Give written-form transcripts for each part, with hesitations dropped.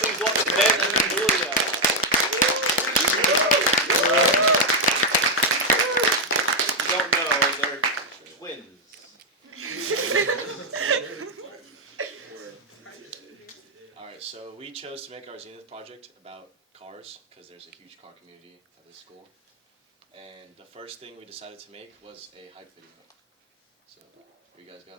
Please welcome Ben and Julia. If you don't know, they're twins. Alright, so we chose to make our Zenith project about cars because there's a huge car community at this school. And the first thing we decided to make was a hype video. So, here you guys go.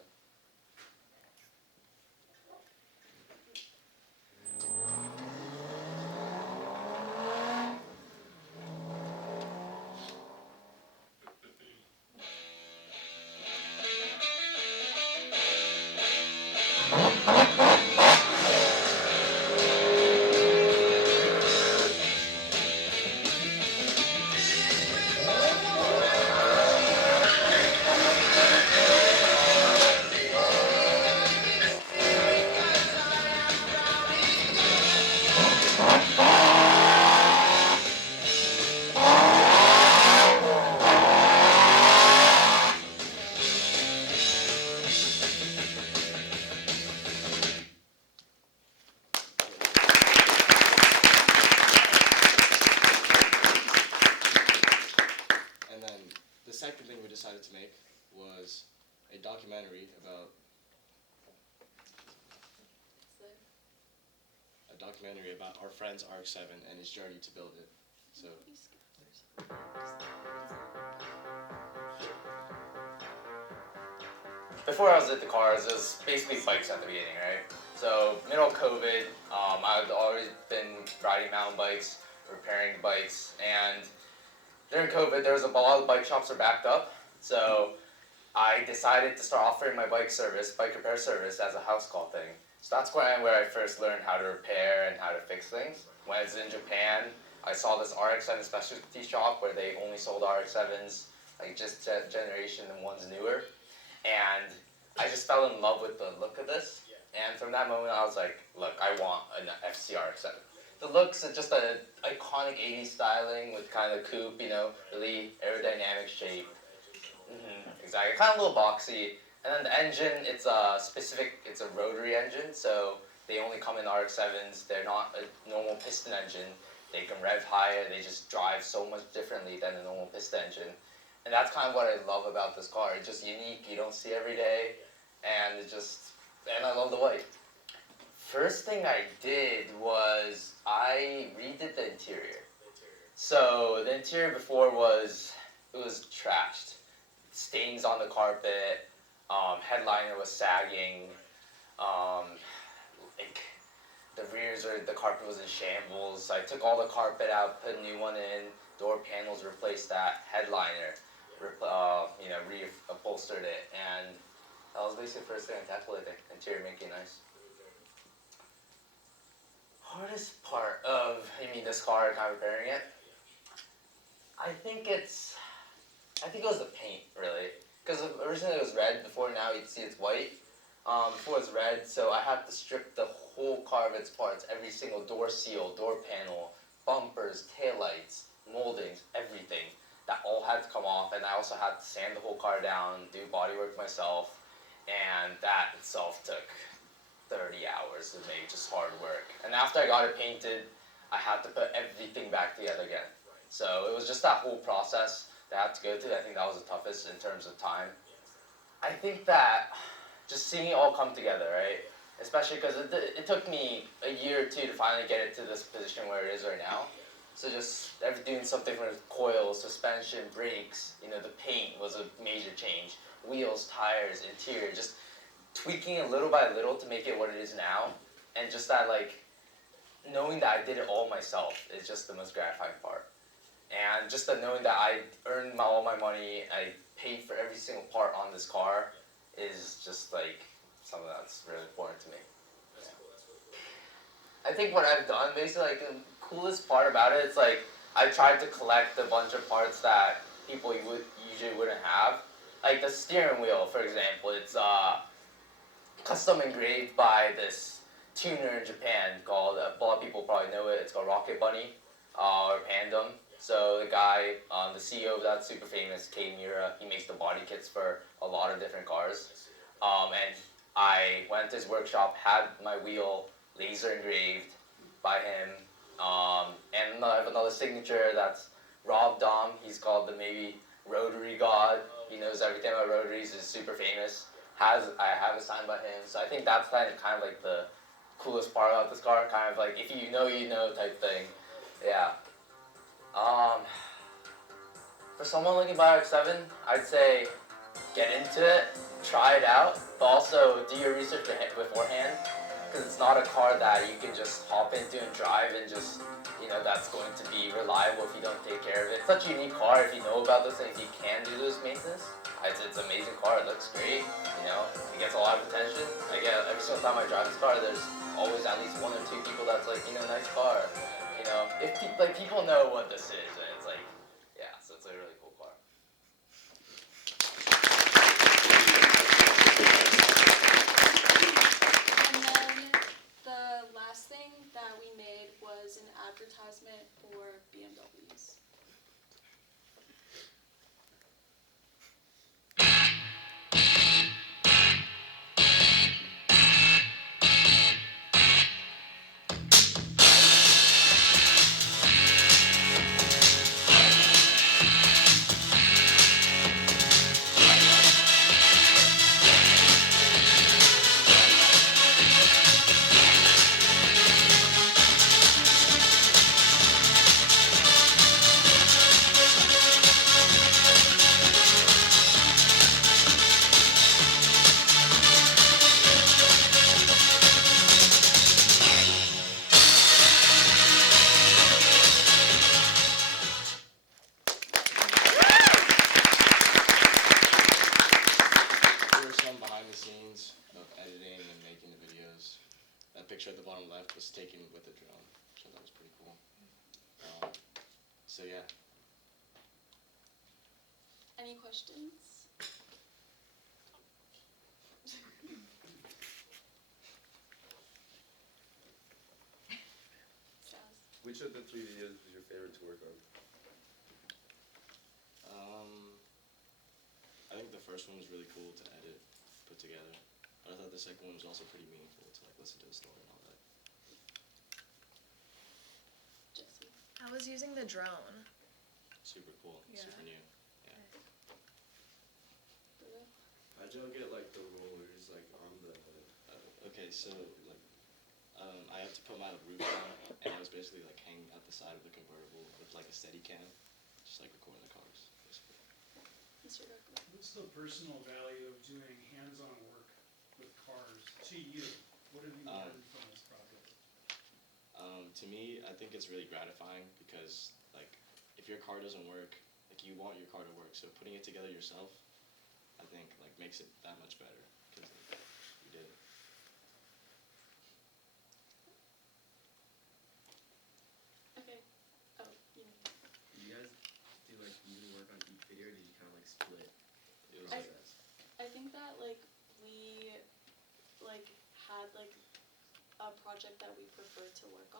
And then the second thing we decided to make was a documentary about our friend's RX-7 and his journey to build it. So, before I was at the cars, it was basically bikes at the beginning, right? So, middle of COVID, I've always been riding mountain bikes, repairing bikes, and during COVID, there was a lot of bike shops are backed up, so I decided to start offering my bike repair service as a house call thing. So that's where I first learned how to repair and how to fix things. When I was in Japan, I saw this RX-7 specialty shop where they only sold RX-7s, like just generation and ones newer. And I just fell in love with the look of this. And from that moment, I was like, look, I want an FC RX-7. The looks are just an iconic 80s styling with kind of coupe, really aerodynamic shape. Exactly, kind of a little boxy. And then the engine, it's a rotary engine, so they only come in RX-7s. They're not a normal piston engine. They can rev higher, they just drive so much differently than a normal piston engine. And that's kind of what I love about this car. It's just unique, you don't see every day, and and I love the white. First thing I did was I redid the interior. So the interior before was trashed. Stains on the carpet, headliner was sagging, the carpet was in shambles. So I took all the carpet out, put a new one in, door panels, replaced that, headliner, reupholstered it, and that was basically the first thing I tackled, the interior, making it nice. Hardest part of, this car, kind of repairing it? I think it was the paint, really. Because originally it was red, before now you'd see it's white. Before it was red, so I had to strip the whole car of its parts, every single door seal, door panel, bumpers, taillights, moldings, everything. That all had to come off, and I also had to sand the whole car down, do bodywork myself, and that itself took 30 hours to make, just hard work. And after I got it painted, I had to put everything back together again. So it was just that whole process that I had to go through. I think that was the toughest in terms of time. I think that just seeing it all come together, right? Especially because it took me a year or two to finally get it to this position where it is right now. So just doing something from coils, suspension, brakes, the paint was a major change. Wheels, tires, interior, just tweaking it little by little to make it what it is now. And just that, knowing that I did it all myself is just the most gratifying part. And just the knowing that I earned all my money, I paid for every single part on this car is just something that's really important to me. Yeah. I think what I've done, basically, the coolest part about it, it's I tried to collect a bunch of parts that people usually wouldn't have. Like the steering wheel, for example, it's custom engraved by this tuner in Japan called, a lot of people probably know it, it's called Rocket Bunny, or Pandem. So the guy, the CEO of that super famous K Mura, he makes the body kits for a lot of different cars. And I went to his workshop, had my wheel laser engraved, by him. And I have another signature that's Rob Dom. He's called the maybe Rotary God. He knows everything about rotaries. Is super famous. I have it signed by him. So I think that's kind of like the coolest part about this car. Kind of like if you know type thing. Yeah. For someone looking by RX-7, I'd say get into it, try it out, but also do your research beforehand, because it's not a car that you can just hop into and drive and just, that's going to be reliable if you don't take care of it. It's such a unique car if you know about those things, you can do this maintenance. It's an amazing car, it looks great, it gets a lot of attention. Every single time I drive this car, there's always at least one or two people that's like, nice car. If people know what this is, and it's like, yeah, so it's a really cool car. And then the last thing that we made was an advertisement for BMWs. Here are some behind the scenes of editing and making the videos. That picture at the bottom left was taken with a drone, so that was pretty cool. So yeah. Any questions? Saz? Which of the 3 videos was your favorite to work on? I think the first one was really cool to edit, put together. But I thought the second one was also pretty meaningful to listen to the story and all that. Jesse? I was using the drone. Super cool, Yeah. super new. Bruno? How'd y'all get like the rollers like on the? Okay, so like, I have to put my roof on, and I was basically like hanging out the side of the convertible with like a steady cam, just like recording the cars, basically. Mr. Berkeley? What's the personal value of doing hands-on work with cars to you? What have you learned from this project? To me, I think it's really gratifying because like, if your car doesn't work, like you want your car to work, so putting it together yourself, I think like makes it that much better because like, you did it. Okay. Oh, you. Did you guys do like even work on each video, or did you kind of like split? It was I- like I think that like we like had like a project that we preferred to work